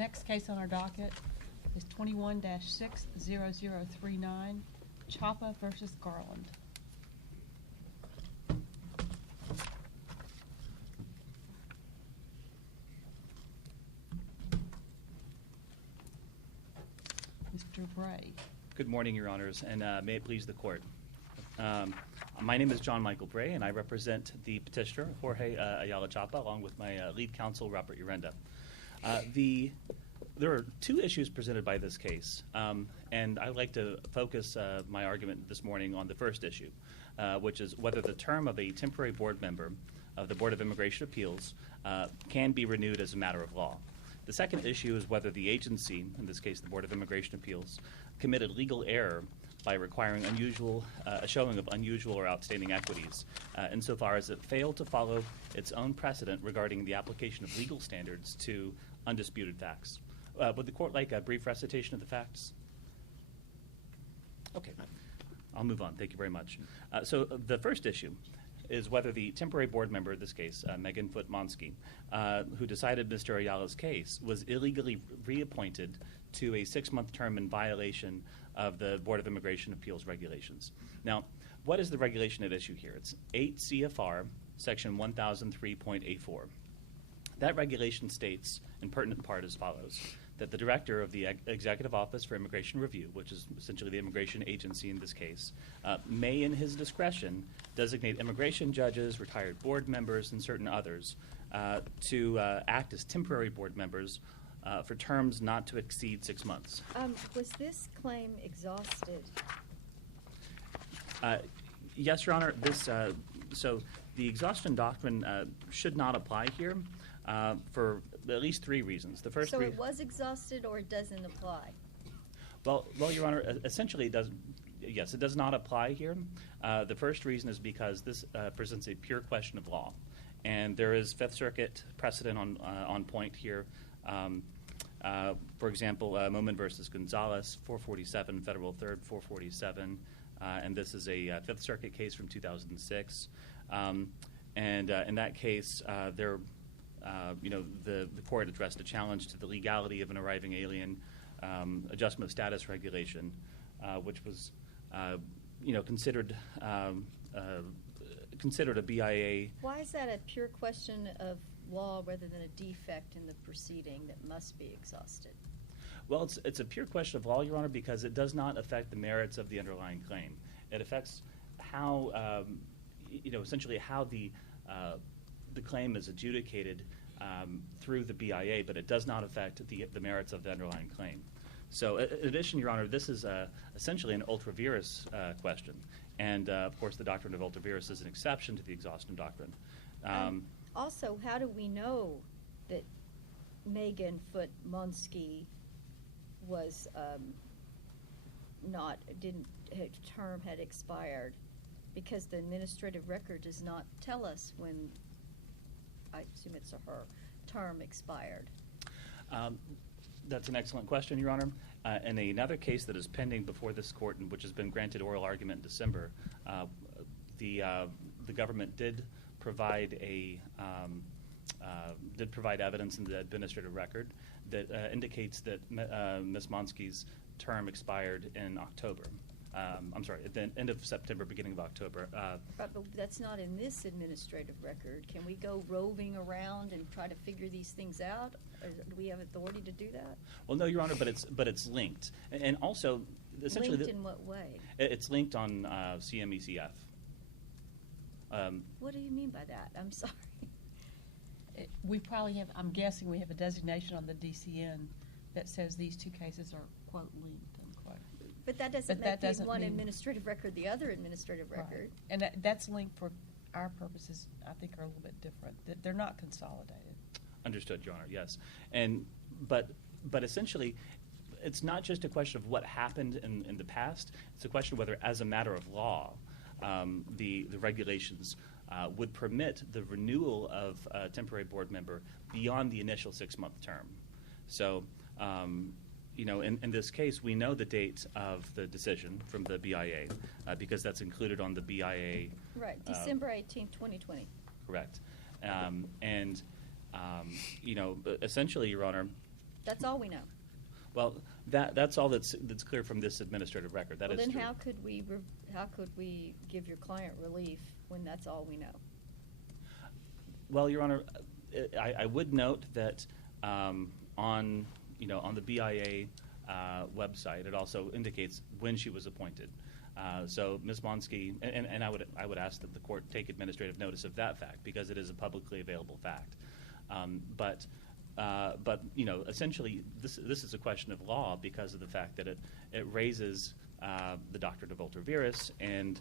Next case on our docket is 21-60039, Chapa versus Garland. Mr. Bray. Good morning, Your Honors, and may it please the Court. My name is John Michael Bray, and I represent the petitioner, Jorge Ayala Chapa, along with my lead counsel, Robert Urenda. There are two issues presented by this case, and I'd like to focus my argument this morning on the first issue, which is whether the term of a temporary board member of the Board of Immigration Appeals can be renewed as a matter of law. The second issue is whether the agency, in this case the Board of Immigration Appeals, committed legal error by requiring a showing of unusual or outstanding equities, insofar as it failed to follow its own precedent regarding the application of legal standards to undisputed facts. Would the Court like a brief recitation of the facts? Okay, I'll move on. Thank you very much. So the first issue is whether the temporary board member, in this case, Megan Foote-Monsky, who decided Mr. Ayala's case, was illegally reappointed to a 6-month term in violation of the Board of Immigration Appeals regulations. Now, what is the regulation at issue here? It's 8 CFR section 1003.84. That regulation states, in pertinent part, as follows: that the director of the Executive Office for Immigration Review, which is essentially the immigration agency in this case, may, in his discretion, designate immigration judges, retired board members, and certain others to act as temporary board members for terms not to exceed 6 months. Was this claim exhausted? Yes, Your Honor. So the exhaustion doctrine should not apply here for at least 3 reasons. The first so it was exhausted, or it doesn't apply? Well, Your Honor, essentially it does. Yes, it does not apply here. The first reason is because this presents a pure question of law, and there is Fifth Circuit precedent on point here. For example, Momin versus Gonzalez, 447 Federal 3rd, 447, and this is a Fifth Circuit case from 2006. And in that case, the court addressed a challenge to the legality of an arriving alien adjustment of status regulation, which was, considered a BIA. Why is that a pure question of law rather than a defect in the proceeding that must be exhausted? Well, it's a pure question of law, Your Honor, because it does not affect the merits of the underlying claim. It affects how, essentially how the claim is adjudicated through the BIA, but it does not affect the merits of the underlying claim. So, in addition, Your Honor, this is essentially an ultra vires question, and of course, the doctrine of ultra vires is an exception to the exhaustion doctrine. Also, how do we know that Megan Foote-Monsky was her term had expired? Because the administrative record does not tell us when, I assume it's her term expired. That's an excellent question, Your Honor. In another case that is pending before this court, and which has been granted oral argument in December, the government did provide evidence in the administrative record that indicates that Ms. Monsky's term expired in October. At the end of September, beginning of October. But that's not in this administrative record. Can we go roving around and try to figure these things out? Or do we have authority to do that? Well, no, Your Honor, but it's linked, and also essentially linked in what way? It's linked on CMECF. What do you mean by that? I'm sorry. We probably have, I'm guessing we have a designation on the DCN that says these two cases are, quote, linked, unquote. But that doesn't make one administrative record the other administrative record. Right. And that's linked for our purposes, I think, are a little bit different. They're not consolidated. Understood, Your Honor, yes. But essentially, it's not just a question of what happened in the past. It's a question of whether, as a matter of law, the regulations would permit the renewal of a temporary board member beyond the initial 6-month term. So, in this case, we know the date of the decision from the BIA because that's included on the BIA. Right, December 18th, 2020. Correct. Essentially, Your Honor, That's all we know. Well, that's all that's clear from this administrative record. That Well, is then true. how could we give your client relief when that's all we know? Well, Your Honor, I would note that on the BIA website, it also indicates when she was appointed. So Ms. Monsky, and I would ask that the court take administrative notice of that fact because it is a publicly available fact. But essentially, this is a question of law because of the fact that it raises the doctrine of ultra vires, and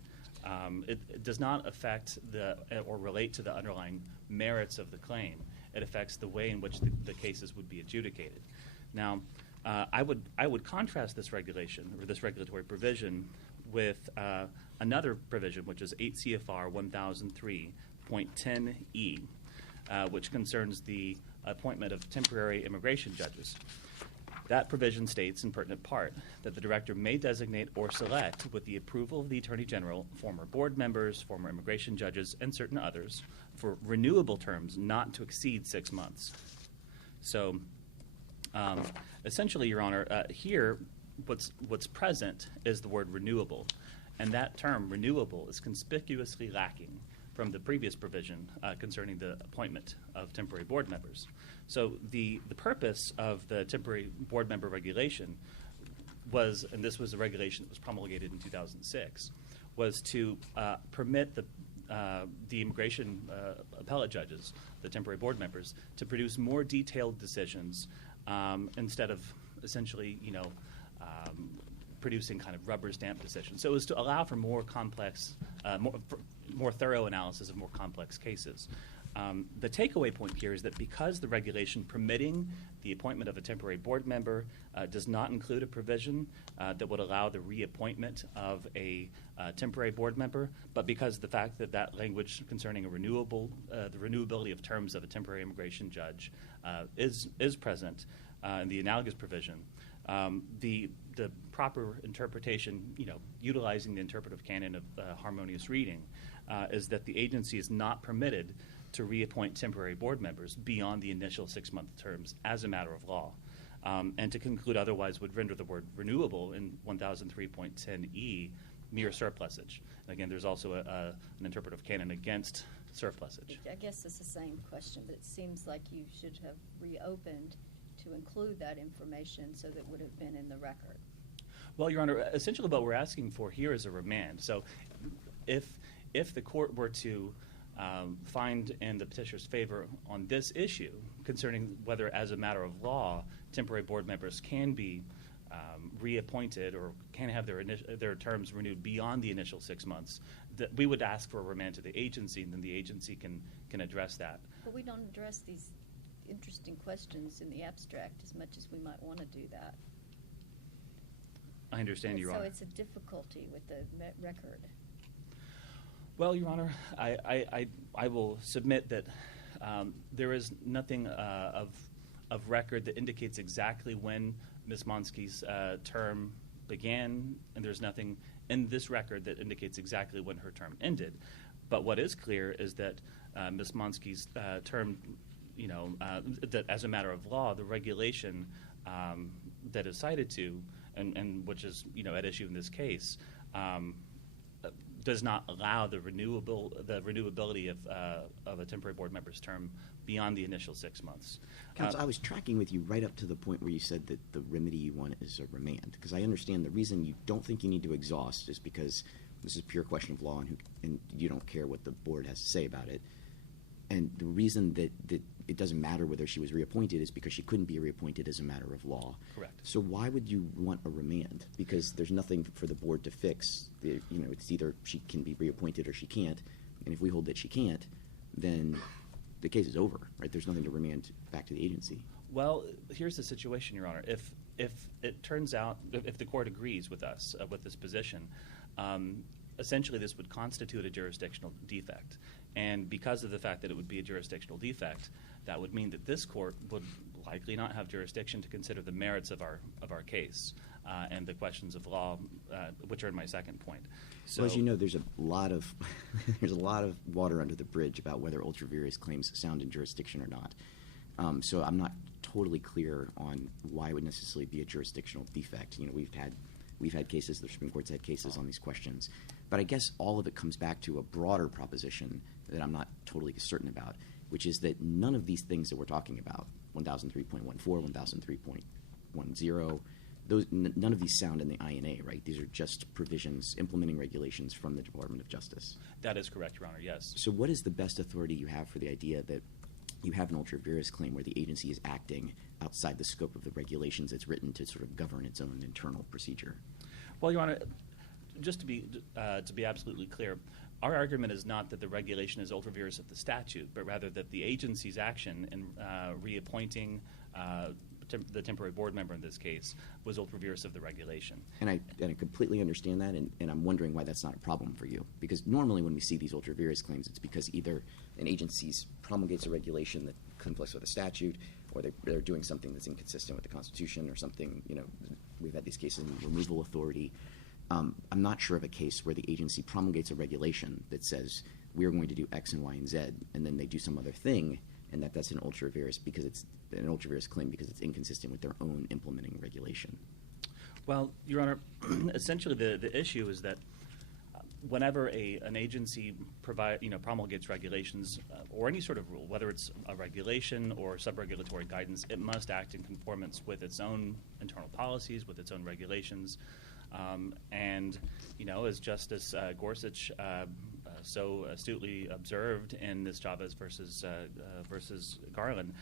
it does not affect or relate to the underlying merits of the claim. It affects the way in which the cases would be adjudicated. Now, I would contrast this regulation or this regulatory provision with another provision, which is 8 CFR 1003.10E, which concerns the appointment of temporary immigration judges. That provision states, in pertinent part, that the director may designate or select, with the approval of the Attorney General, former board members, former immigration judges, and certain others, for renewable terms not to exceed 6 months. So, essentially, Your Honor, here, what's present is the word renewable, and that term, renewable, is conspicuously lacking from the previous provision concerning the appointment of temporary board members. So the purpose of the temporary board member regulation was, and this was a regulation that was promulgated in 2006, was to permit the immigration appellate judges, the temporary board members, to produce more detailed decisions instead of essentially, producing kind of rubber stamp decisions. So it was to allow for more complex, more thorough analysis of more complex cases. The takeaway point here is that because the regulation permitting the appointment of a temporary board member does not include a provision that would allow the reappointment of a temporary board member, but because of the fact that that language concerning the renewability of terms of a temporary immigration judge is present in the analogous provision, the proper interpretation, utilizing the interpretive canon of harmonious reading, is that the agency is not permitted to reappoint temporary board members beyond the initial 6-month terms as a matter of law. And to conclude otherwise would render the word renewable in 1003.10E mere surplusage. And again, there's also an interpretive canon against surplusage. I guess it's the same question, but it seems like you should have reopened to include that information so that it would have been in the record. Well, Your Honor, essentially what we're asking for here is a remand. So if the court were to find in the petitioner's favor on this issue concerning whether, as a matter of law, temporary board members can be reappointed or can have their terms renewed beyond the initial 6 months, that we would ask for a remand to the agency, and then the agency can address that. But we don't address these interesting questions in the abstract as much as we might want to do that. I understand, Your Honor. So it's a difficulty with the record. Well, Your Honor, I will submit that there is nothing of record that indicates exactly when Ms. Monsky's term began, and there's nothing in this record that indicates exactly when her term ended. But what is clear is that Ms. Monsky's term, that as a matter of law, the regulation that is cited to, and which is at issue in this case, does not allow the renewability of a temporary board member's term beyond the initial 6 months. Counsel, I was tracking with you right up to the point where you said that the remedy you want is a remand, because I understand the reason you don't think you need to exhaust is because this is a pure question of law and you don't care what the board has to say about it. And the reason that it doesn't matter whether she was reappointed is because she couldn't be reappointed as a matter of law. Correct. So why would you want a remand? Because there's nothing for the board to fix. It's either she can be reappointed or she can't. And if we hold that she can't, then the case is over, right? There's nothing to remand back to the agency. Well, here's the situation, Your Honor. If it turns out, if the court agrees with us with this position, essentially this would constitute a jurisdictional defect. And because of the fact that it would be a jurisdictional defect, that would mean that this court would likely not have jurisdiction to consider the merits of our case and the questions of law, which are in my second point. So, well, as you know, there's a lot of water under the bridge about whether ultra vires claims sound in jurisdiction or not. So I'm not totally clear on why it would necessarily be a jurisdictional defect. You know, we've had cases, the Supreme Court's had cases on these questions. But I guess all of it comes back to a broader proposition that I'm not totally certain about, which is that none of these things that we're talking about, 1003.14, 1003.10, none of these sound in the INA, right? These are just provisions implementing regulations from the Department of Justice. That is correct, Your Honor, yes. So what is the best authority you have for the idea that you have an ultra vires claim where the agency is acting outside the scope of the regulations it's written to sort of govern its own internal procedure? Well, Your Honor, just to be absolutely clear, our argument is not that the regulation is ultra vires of the statute, but rather that the agency's action in reappointing the temporary board member in this case was ultra vires of the regulation. And I completely understand that, and I'm wondering why that's not a problem for you. Because normally when we see these ultra vires claims, it's because either an agency promulgates a regulation that conflicts with a statute, or they're doing something that's inconsistent with the Constitution or something. You know, we've had these cases in removal authority. I'm not sure of a case where the agency promulgates a regulation that says we are going to do X and Y and Z, and then they do some other thing, and that's an ultra vires because it's an ultra vires claim because it's inconsistent with their own implementing regulation. Well, Your Honor, essentially the issue is that whenever an agency promulgates regulations or any sort of rule, whether it's a regulation or sub-regulatory guidance, it must act in conformance with its own internal policies, with its own regulations. And, you know, as Justice Gorsuch so astutely observed in this Chavez versus Garland,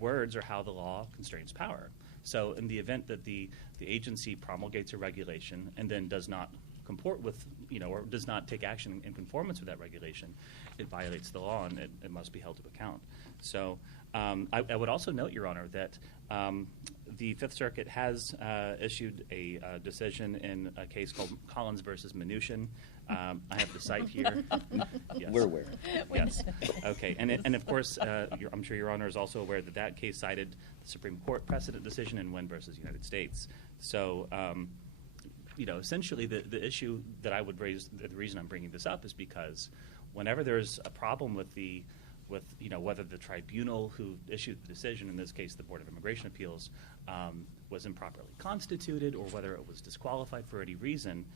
words are how the law constrains power. So in the event that the agency promulgates a regulation and then does not comport with, or does not take action in conformance with that regulation, it violates the law and it must be held to account. So I would also note, Your Honor, that the Fifth Circuit has issued a decision in a case called Collins versus Mnuchin. I have the site here. Yes. We're aware. Yes. Okay. And of course, I'm sure Your Honor is also aware that that case cited the Supreme Court precedent decision in Wynn versus United States. So, essentially the issue that I would raise, the reason I'm bringing this up is because whenever there's a problem with whether the tribunal who issued the decision, in this case the Board of Immigration Appeals, was improperly constituted or whether it was disqualified for any reason,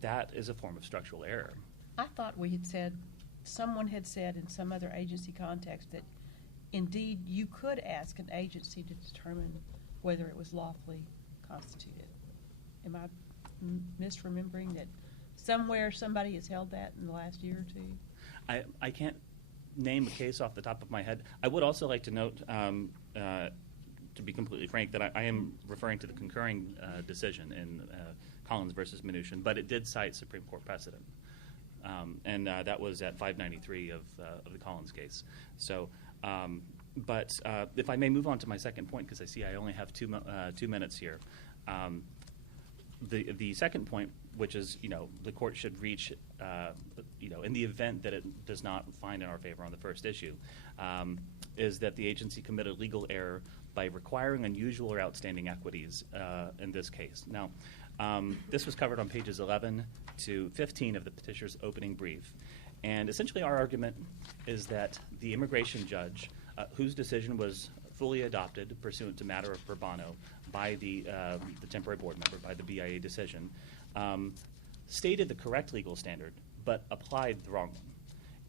that is a form of structural error. I thought someone had said in some other agency context that indeed you could ask an agency to determine whether it was lawfully constituted. Am I misremembering that somewhere somebody has held that in the last year or two? I can't name a case off the top of my head. I would also like to note, to be completely frank, that I am referring to the concurring decision in Collins versus Mnuchin, but it did cite Supreme Court precedent, and that was at 593 of the Collins case. So, but if I may move on to my second point, because I see I only have 2 minutes here. The second point, which is, the court should reach, in the event that it does not find in our favor on the first issue, is that the agency committed legal error by requiring unusual or outstanding equities in this case. Now, this was covered on pages 11 to 15 of the petitioner's opening brief. And essentially our argument is that the immigration judge, whose decision was fully adopted pursuant to matter of pro bono by the temporary board member, by the BIA decision, stated the correct legal standard, but applied the wrong one.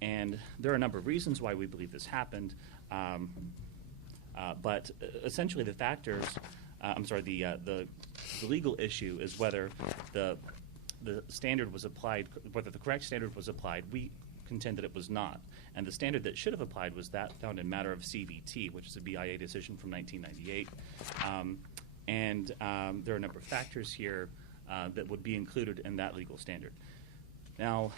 And there are a number of reasons why we believe this happened, but essentially the factors, the legal issue is whether the standard was applied, whether the correct standard was applied. We contend that it was not. And the standard that should have applied was that found in matter of CVT, which is a BIA decision from 1998. And there are a number of factors here that would be included in that legal standard. Now,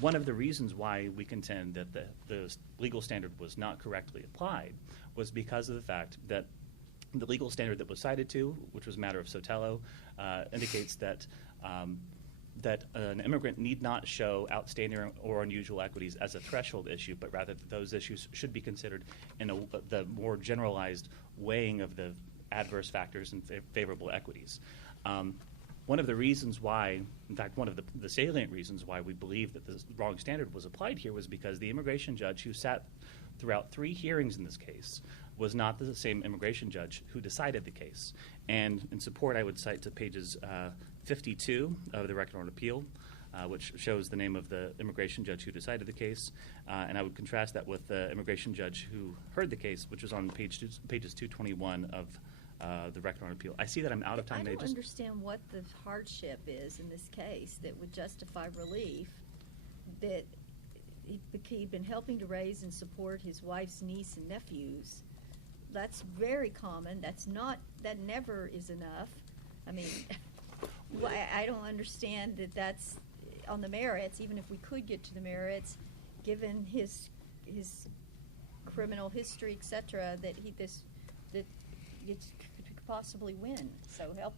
one of the reasons why we contend that the legal standard was not correctly applied was because of the fact that the legal standard that was cited to, which was matter of Sotelo, indicates that that an immigrant need not show outstanding or unusual equities as a threshold issue, but rather that those issues should be considered in the more generalized weighing of the adverse factors and favorable equities. One of the reasons why, in fact, one of the salient reasons why we believe that the wrong standard was applied here was because the immigration judge, who sat throughout 3 hearings in this case, was not the same immigration judge who decided the case. And in support, I would cite to pages 52 of the Record on Appeal, which shows the name of the immigration judge who decided the case. And I would contrast that with the immigration judge who heard the case, which was on pages 221 of the Record on Appeal. I see that I'm out of time. I don't understand what the hardship is in this case that would justify relief, that he'd been helping to raise and support his wife's niece and nephews. That's very common. That never is enough. I mean, I don't understand that that's on the merits, even if we could get to the merits, given his criminal history, et cetera, that he could possibly win. So help.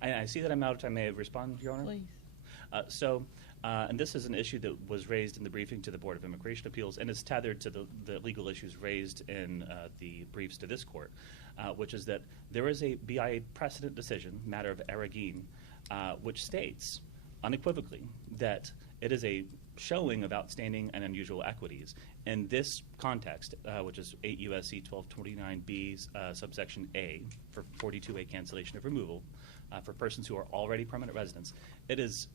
I see that I'm out of time. May I respond, Your Honor? Please. And this is an issue that was raised in the briefing to the Board of Immigration Appeals and is tethered to the legal issues raised in the briefs to this court, which is that there is a BIA precedent decision, matter of Aragin, which states unequivocally that it is a showing of outstanding and unusual equities. In this context, which is 8 U.S.C. 1229B, subsection A, for 42A cancellation of removal, for persons who are already permanent residents, it is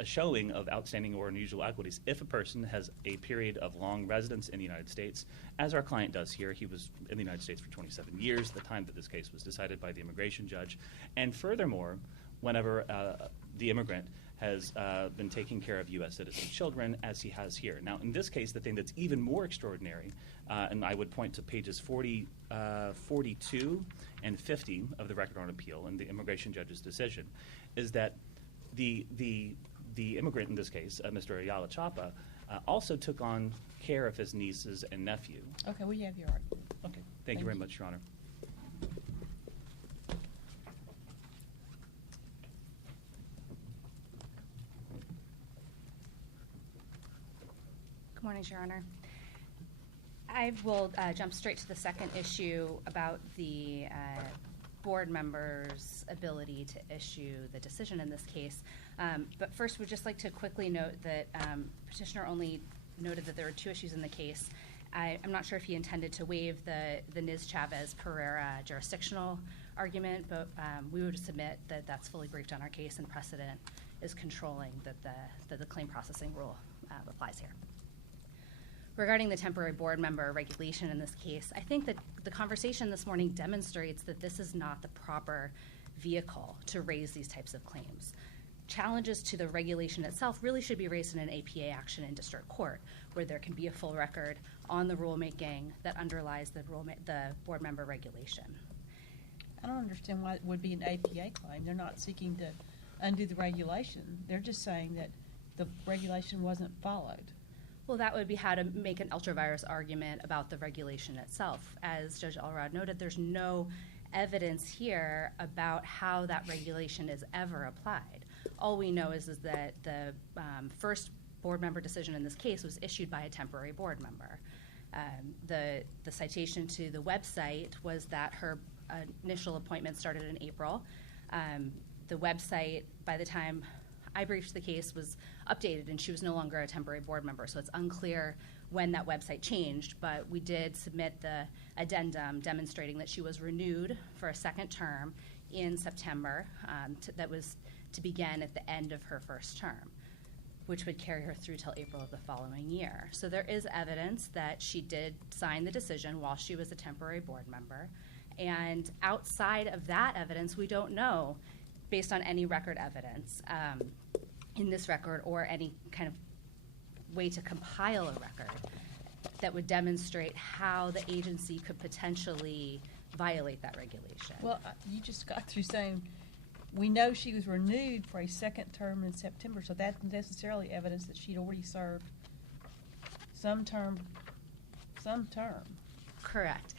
a showing of outstanding or unusual equities if a person has a period of long residence in the United States, as our client does here. He was in the United States for 27 years, the time that this case was decided by the immigration judge. And furthermore, whenever the immigrant has been taking care of U.S. citizen children, as he has here. Now, in this case, the thing that's even more extraordinary, and I would point to pages 42 and 50 of the Record on Appeal and the immigration judge's decision, is that the immigrant in this case, Mr. Ayala Chapa, also took on care of his nieces and nephew. Okay, we have your argument. Okay, thank you very much, Your Honor. Good morning, Your Honor. I will jump straight to the second issue about the board members' ability to issue the decision in this case. But first, we'd just like to quickly note that petitioner only noted that there were 2 issues in the case. I'm not sure if he intended to waive the Nis Chavez-Pereira jurisdictional argument, but we would submit that that's fully briefed on our case, and precedent is controlling that the claim processing rule applies here. Regarding the temporary board member regulation in this case, I think that the conversation this morning demonstrates that this is not the proper vehicle to raise these types of claims. Challenges to the regulation itself really should be raised in an APA action in district court, where there can be a full record on the rulemaking that underlies the board member regulation. I don't understand why it would be an APA claim. They're not seeking to undo the regulation. They're just saying that the regulation wasn't followed. Well, that would be how to make an ultra-virus argument about the regulation itself. As Judge Elrod noted, there's no evidence here about how that regulation is ever applied. All we know is that the first board member decision in this case was issued by a temporary board member. The citation to the website was that her initial appointment started in April. The website, by the time I briefed the case, was updated, and she was no longer a temporary board member, so it's unclear when that website changed, but we did submit the addendum demonstrating that she was renewed for a second term in September that was to begin at the end of her first term, which would carry her through till April of the following year. So there is evidence that she did sign the decision while she was a temporary board member, and outside of that evidence, we don't know, based on any record evidence in this record or any kind of way to compile a record that would demonstrate how the agency could potentially violate that regulation. Well, you just got through saying we know she was renewed for a second term in September, so that's necessarily evidence that she'd already served some term. Correct.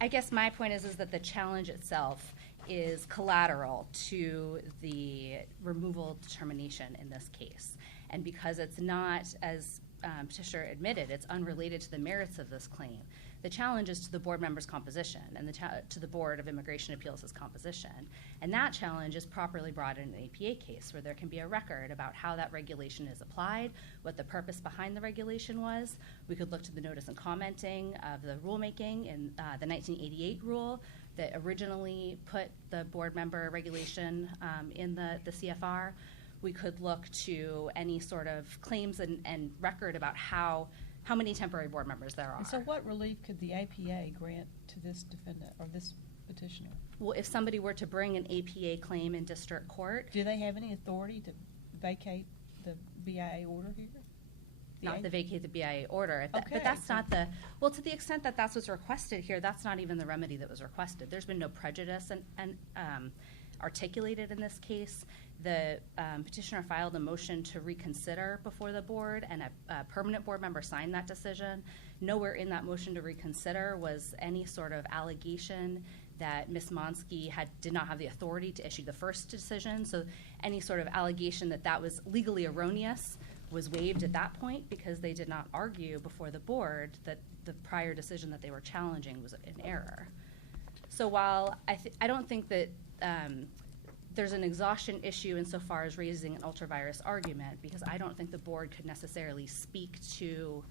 I guess my point is that the challenge itself is collateral to the removal determination in this case. And because it's not, as Petitioner admitted, it's unrelated to the merits of this claim, The challenge is to the board member's composition and to the Board of Immigration Appeals' composition. And that challenge is properly brought in an APA case where there can be a record about how that regulation is applied, what the purpose behind the regulation was. We could look to the notice and commenting of the rulemaking in the 1988 rule that originally put the board member regulation in the CFR. We could look to any sort of claims and record about how many temporary board members there are. And so what relief could the APA grant to this defendant or this petitioner? Well, if somebody were to bring an APA claim in district court, Do they have any authority to vacate the BIA order here? not to vacate the BIA order. But Okay. that's not the, well, to the extent that that's what's requested here, that's not even the remedy that was requested. There's been no prejudice and articulated in this case. The petitioner filed a motion to reconsider before the board, and a permanent board member signed that decision. Nowhere in that motion to reconsider was any sort of allegation that Ms. Monsky did not have the authority to issue the first decision. So any sort of allegation that was legally erroneous was waived at that point because they did not argue before the board that the prior decision that they were challenging was an error. So while I don't think that there's an exhaustion issue insofar as raising an ultra-virus argument, because I don't think the board could necessarily speak to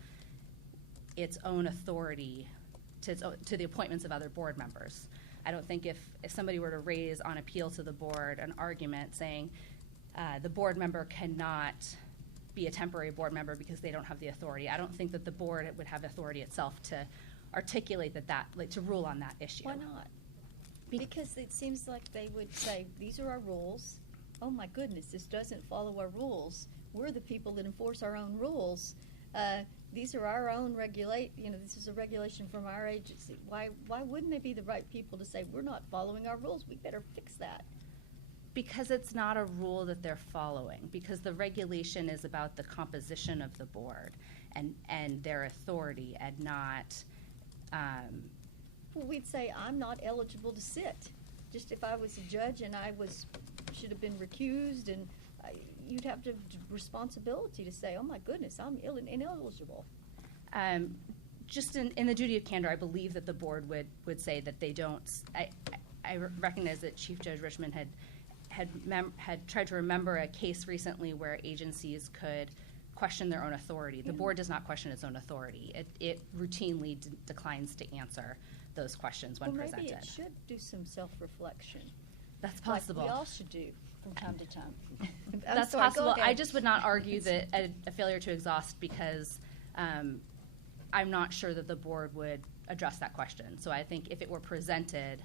its own authority to the appointments of other board members. I don't think if somebody were to raise on appeal to the board an argument saying the board member cannot be a temporary board member because they don't have the authority, I don't think that the board would have authority itself to articulate to rule on that issue. Why not? Because it seems like they would say, these are our rules. Oh my goodness, this doesn't follow our rules. We're the people that enforce our own rules. These are our own this is a regulation from our agency. Why wouldn't they be the right people to say, we're not following our rules, we better fix that? Because it's not a rule that they're following, because the regulation is about the composition of the board and their authority and not Well, we'd say, I'm not eligible to sit. Just if I was a judge and should have been recused, and you'd have the responsibility to say, oh my goodness, I'm ineligible. Just in the duty of candor, I believe that the board would say that they don't. I recognize that Chief Judge Richman had tried to remember a case recently where agencies could question their own authority. The board does not question its own authority. It routinely declines to answer those questions when presented. Maybe it should do some self-reflection. That's possible. Like we all should do from time to time. That's possible. I just would not argue that a failure to exhaust because I'm not sure that the board would address that question. So I think if it were presented,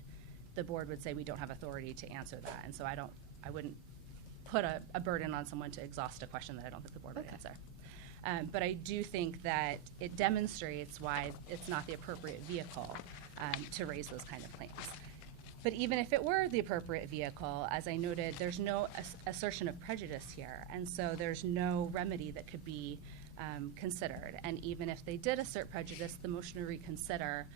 the board would say we don't have authority to answer that. And so I wouldn't put a burden on someone to exhaust a question that I don't think the board would answer. But I do think that it demonstrates why it's not the appropriate vehicle to raise those kind of claims. But even if it were the appropriate vehicle, as I noted, there's no assertion of prejudice here, and so there's no remedy that could be considered. And even if they did assert prejudice, the motion to reconsider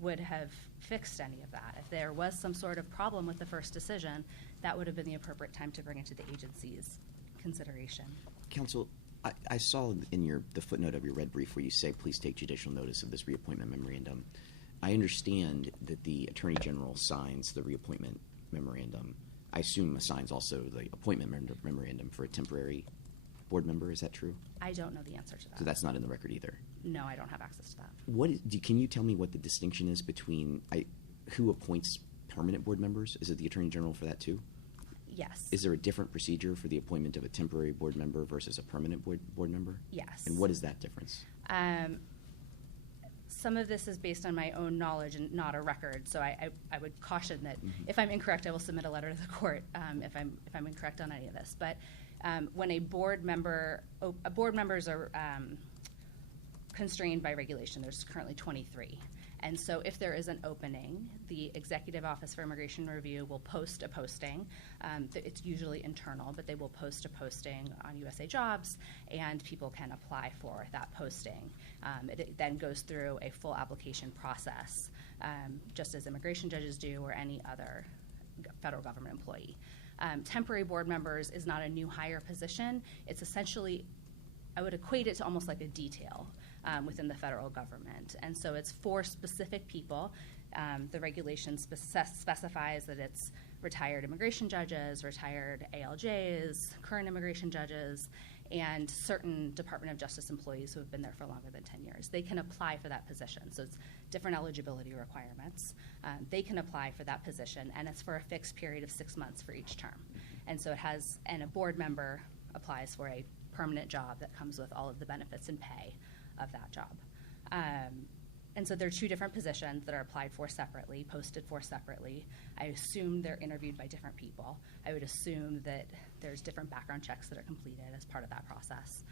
would have fixed any of that. If there was some sort of problem with the first decision, that would have been the appropriate time to bring it to the agency's consideration. Counsel, I saw in the footnote of your red brief where you say, please take judicial notice of this reappointment memorandum. I understand that the Attorney General signs the reappointment memorandum. I assume signs also the appointment memorandum for a temporary board member. Is that true? I don't know the answer to that. So that's not in the record either? No, I don't have access to that. Can you tell me what the distinction is between who appoints permanent board members? Is it the Attorney General for that too? Yes. Is there a different procedure for the appointment of a temporary board member versus a permanent board member? Yes. And what is that difference? Some of this is based on my own knowledge and not a record, so I would caution that if I'm incorrect, I will submit a letter to the court if I'm incorrect on any of this. But when board members are constrained by regulation, there's currently 23. And so if there is an opening, the Executive Office for Immigration Review will post a posting. It's usually internal, but they will post a posting on USA Jobs, and people can apply for that posting. It then goes through a full application process, just as immigration judges do or any other federal government employee. Temporary board members is not a new hire position. It's essentially, I would equate it to almost like a detail. within the federal government. And so it's for specific people. The regulation specifies that it's retired immigration judges, retired ALJs, current immigration judges, and certain Department of Justice employees who have been there for longer than 10 years. They can apply for that position. So it's different eligibility requirements. They can apply for that position, and it's for a fixed period of 6 months for each term. And so and a board member applies for a permanent job that comes with all of the benefits and pay of that job. And so there are two different positions that are applied for separately, posted for separately. I assume they're interviewed by different people. I would assume that there's different background checks that are completed as part of that process.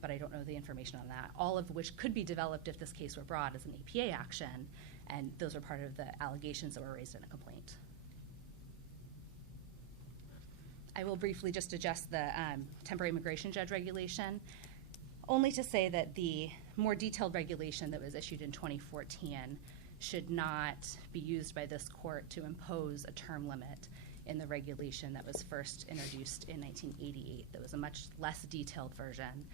But I don't know the information on that, all of which could be developed if this case were brought as an APA action, and those are part of the allegations that were raised in a complaint. I will briefly just adjust the temporary immigration judge regulation, only to say that the more detailed regulation that was issued in 2014 should not be used by this court to impose a term limit in the regulation that was first introduced in 1988. There was a much less detailed version.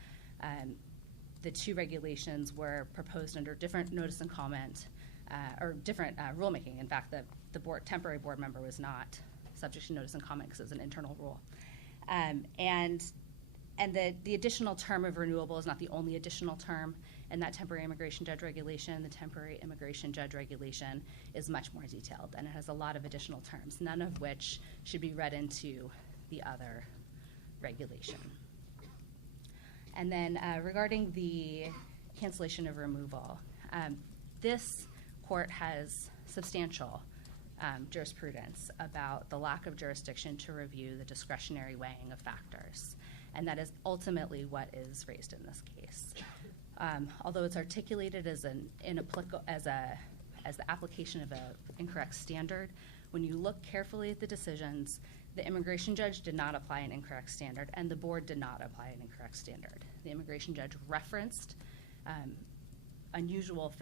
The two regulations were proposed under different notice and comment, or different rulemaking. In fact, the temporary board member was not subject to notice and comment because it was an internal rule. And the additional term of renewable is not the only additional term in that temporary immigration judge regulation. The temporary immigration judge regulation is much more detailed, and it has a lot of additional terms, none of which should be read into the other regulation. And then regarding the cancellation of removal, this court has substantial jurisprudence about the lack of jurisdiction to review the discretionary weighing of factors. And that is ultimately what is raised in this case. Although it's articulated as the application of an incorrect standard, when you look carefully at the decisions, the immigration judge did not apply an incorrect standard, and the board did not apply an incorrect standard. The immigration judge referenced unusual,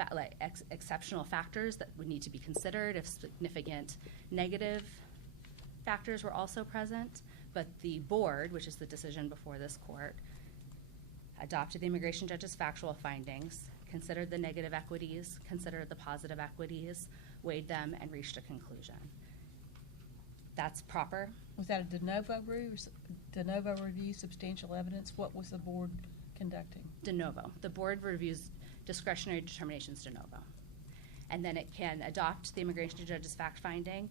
exceptional factors that would need to be considered if significant negative factors were also present. But the board, which is the decision before this court, adopted the immigration judge's factual findings, considered the negative equities, considered the positive equities, weighed them, and reached a conclusion. That's proper. Was that a de novo review, substantial evidence? What was the board conducting? De novo. The board reviews discretionary determinations de novo. And then it can adopt the immigration judge's fact finding.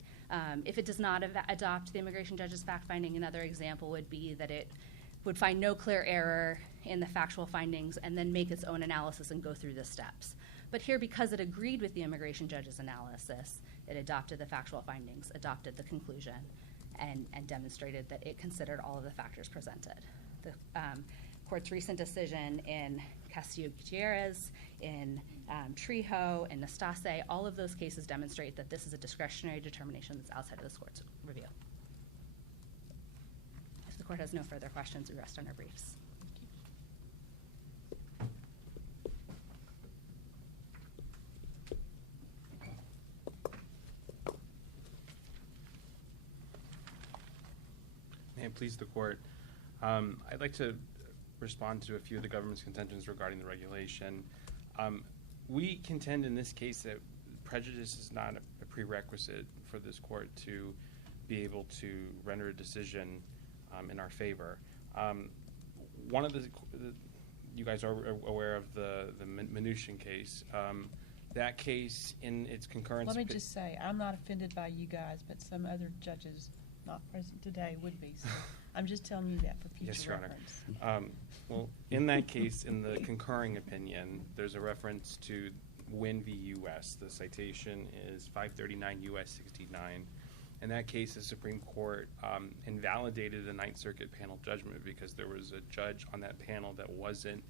If it does not adopt the immigration judge's fact finding, another example would be that it would find no clear error in the factual findings and then make its own analysis and go through the steps. But here, because it agreed with the immigration judge's analysis, it adopted the factual findings, adopted the conclusion, and demonstrated that it considered all of the factors presented. The court's recent decision in Castillo Gutierrez, in Trejo, in Nastase, all of those cases demonstrate that this is a discretionary determination that's outside of this court's review. If the court has no further questions, we rest on our briefs. May it please the court. I'd like to respond to a few of the government's contentions regarding the regulation. We contend in this case that prejudice is not a prerequisite for this court to be able to render a decision in our favor. One of you guys are aware of the Mnuchin case. That case, in its concurrence. Let me just say, I'm not offended by you guys, but some other judges not present today would be. So I'm just telling you that for future yes, Your reference. Honor. Well, in that case, in the concurring opinion, there's a reference to Wynn v. U.S. The citation is 539 U.S. 69. In that case, the Supreme Court invalidated the Ninth Circuit panel judgment because there was a judge on that panel that wasn't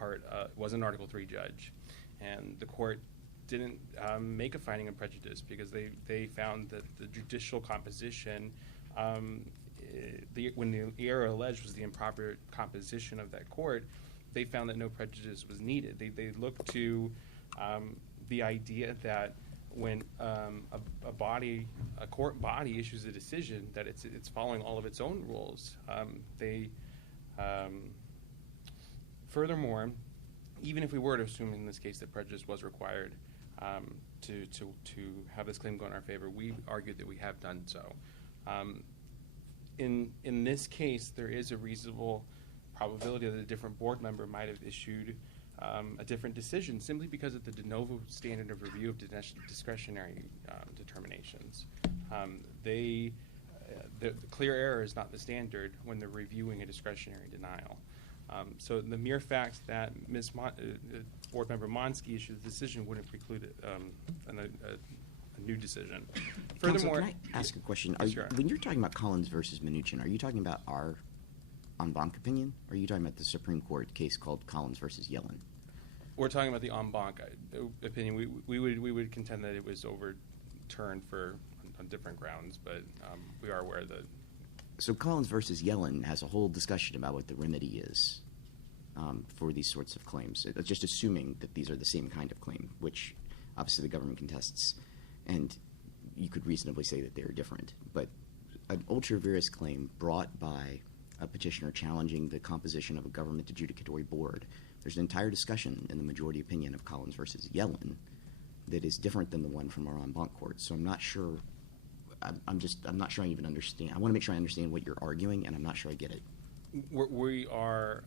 an Article III judge, and the court didn't make a finding of prejudice because they found that the judicial composition, when the error alleged was the improper composition of that court, they found that no prejudice was needed. They looked to the idea that when a court body issues a decision, that it's following all of its own rules. Furthermore, even if we were to assume in this case that prejudice was required to have this claim go in our favor, we argued that we have done so. In this case, there is a reasonable probability that a different board member might have issued a different decision simply because of the de novo standard of review of discretionary determinations. The clear error is not the standard when they're reviewing a discretionary denial. So the mere fact that Board Member Monsky issued a decision wouldn't preclude a new decision. Counsel, can I ask a question? Yes, Your Honor. When you're talking about Collins versus Mnuchin, are you talking about our en banc opinion, or are you talking about the Supreme Court case called Collins versus Yellen? We're talking about the en banc opinion. We would contend that it was overturned on different grounds, but we are aware that. So Collins versus Yellen has a whole discussion about what the remedy is for these sorts of claims, just assuming that these are the same kind of claim, which obviously the government contests, and you could reasonably say that they're different. But an ultra vires claim brought by a petitioner challenging the composition of a government adjudicatory board, there's an entire discussion in the majority opinion of Collins versus Yellen that is different than the one from our en banc court. So I'm not sure. I'm not sure I even understand. I want to make sure I understand what you're arguing, and I'm not sure I get it. We are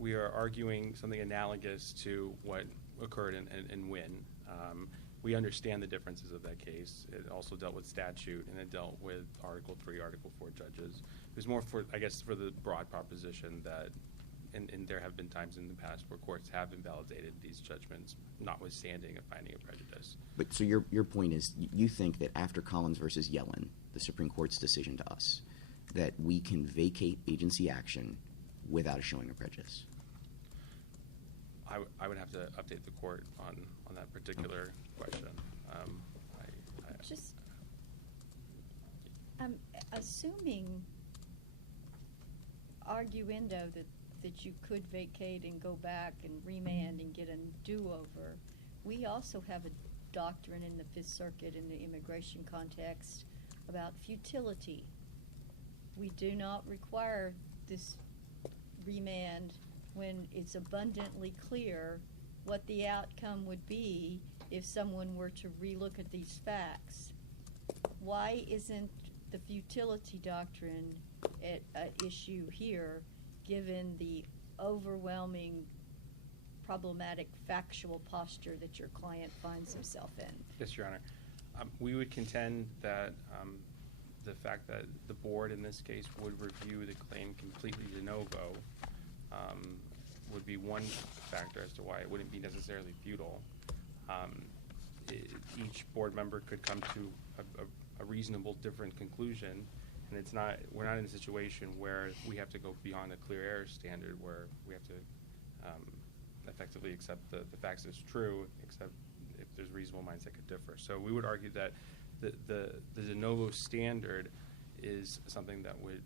arguing something analogous to what occurred in Wynn. We understand the differences of that case. It also dealt with statute, and it dealt with Article 3, Article 4 judges. It was more for the broad proposition that, and there have been times in the past where courts have invalidated these judgments, notwithstanding a finding of prejudice. But so your point is, you think that after Collins versus Yellen, the Supreme Court's decision to us, that we can vacate agency action without a showing of prejudice? I would have to update the court on that particular question. I'm assuming arguendo that you could vacate and go back and remand and get a do-over. We also have a doctrine in the Fifth Circuit in the immigration context about futility. We do not require this remand when it's abundantly clear what the outcome would be if someone were to relook at these facts. Why isn't the futility doctrine at issue here, given the overwhelming problematic factual posture that your client finds himself in? Yes, Your Honor. We would contend that the fact that the board in this case would review the claim completely de novo would be one factor as to why it wouldn't be necessarily futile. Each board member could come to a reasonable different conclusion, and we're not in a situation where we have to go beyond a clear error standard where we have to effectively accept the facts as true, except if there's reasonable minds that could differ. So we would argue that the de novo standard is something that would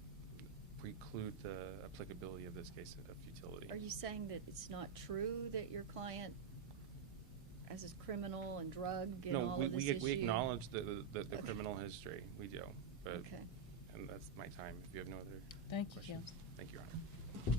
preclude the applicability of this case of futility. Are you saying that it's not true that your client has his criminal and drug and all of this issue? No, we acknowledge the criminal history. We do. But, okay. And that's my time. If you have no other Thank you, questions. Counsel. Thank you, Your Honor.